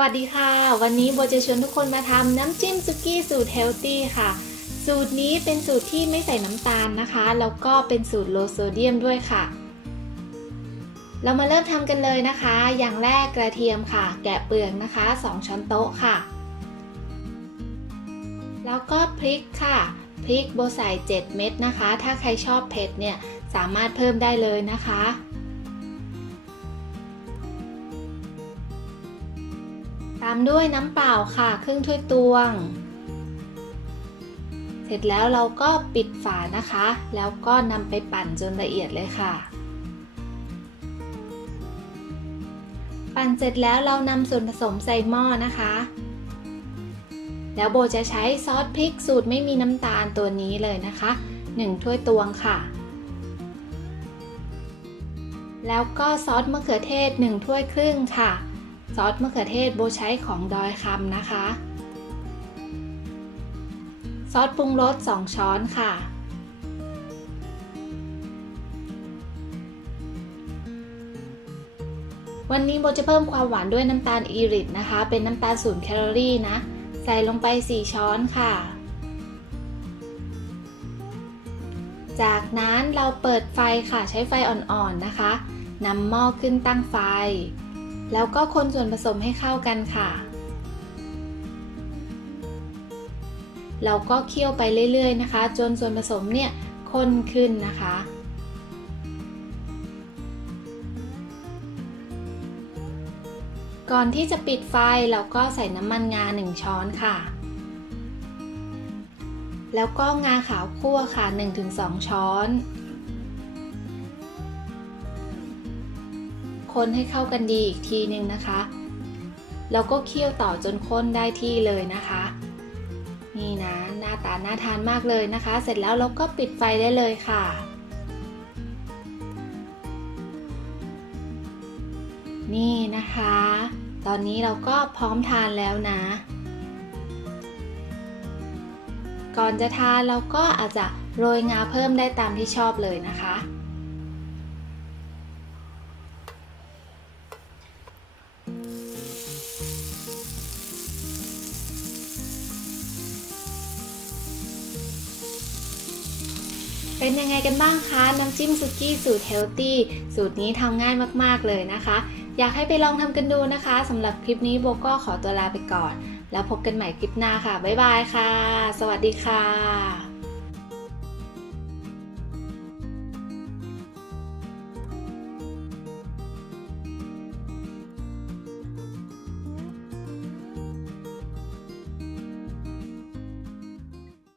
วัสดีค่ะ วันนี้โบจะชวนทุกคนมาทำน้ำจิ้มซุกี้สูตรเฮลตี้ค่ะ สูตรนี้เป็นสูตรที่ไม่ใส่น้ำตาลนะคะ แล้วก็เป็นสูตรโลโซเดียมด้วยค่ะ เรามาเริ่มทำกันเลยนะคะ อย่างแรกกระเทียมค่ะ แกะเปลือกนะคะ 2 ช้อนโต๊ะค่ะ แล้วก็พริกค่ะ พริกโบใส่ 7 เม็ดนะคะ ถ้าใครชอบเผ็ดเนี่ยสามารถเพิ่มได้เลยนะคะามด้วยน้ำเปล่าค่ะครึ่งถ้วยตวง เสร็จแล้วเราก็ปิดฝานะคะ แล้วก็นำไปปั่นจนละเอียดเลยค่ะ ปั่นเสร็จแล้วเรานำส่วนผสมใส่หม้อนะคะ แล้วโบจะใช้ซอสพริกสูตรไม่มีน้ำตาลตัวนี้เลยนะคะ 1 ถ้วยตวงค่ะแล้วก็ซอสมะเขือเทศ 1 ถ้วยครึ่งค่ะ ซอสมะเขือเทศโบใช้ของดอยคำนะคะ ซอสปรุงรส 2 ช้อนค่ะ วันนี้โบจะเพิ่มความหวานด้วยน้ำตาลอีริทนะคะ เป็นน้ำตาลศูนย์แคลอรี่นะ ใส่ลงไป 4 ช้อนค่ะ จากนั้นเราเปิดไฟค่ะ ใช้ไฟอ่อนๆนะคะนำหม้อขึ้นตั้งไฟ แล้วก็คนส่วนผสมให้เข้ากันค่ะ เราก็เคี่ยวไปเรื่อยๆนะคะ จนส่วนผสมเนี่ยข้นขึ้นนะคะ ก่อนที่จะปิดไฟเราก็ใส่น้ำมันงา 1 ช้อนค่ะ แล้วก็งาขาวคั่วค่ะ 1-2 ช้อน คนให้เข้ากันดีอีกทีนึงนะคะ แล้วก็เคี่ยวต่อจนข้นได้ที่เลยนะคะ นี่นะหน้าตาน่าทานมากเลยนะคะ เสร็จแล้วเราก็ปิดไฟได้เลยค่ะนี่นะคะ ตอนนี้เราก็พร้อมทานแล้วนะ ก่อนจะทานเราก็อาจจะโรยงาเพิ่มได้ตามที่ชอบเลยนะคะ เป็นยังไงกันบ้างคะน้ำจิ้มซุกี้สูตรเฮลตี้สูตรนี้ทำง่ายมากๆเลยนะคะ อยากให้ไปลองทำกันดูนะคะสำหรับคลิปนี้โบก็ขอตัวลาไปก่อน แล้วพบกันใหม่คลิปหน้าค่ะ บ๊ายบายค่ะ สวัสดีค่ะ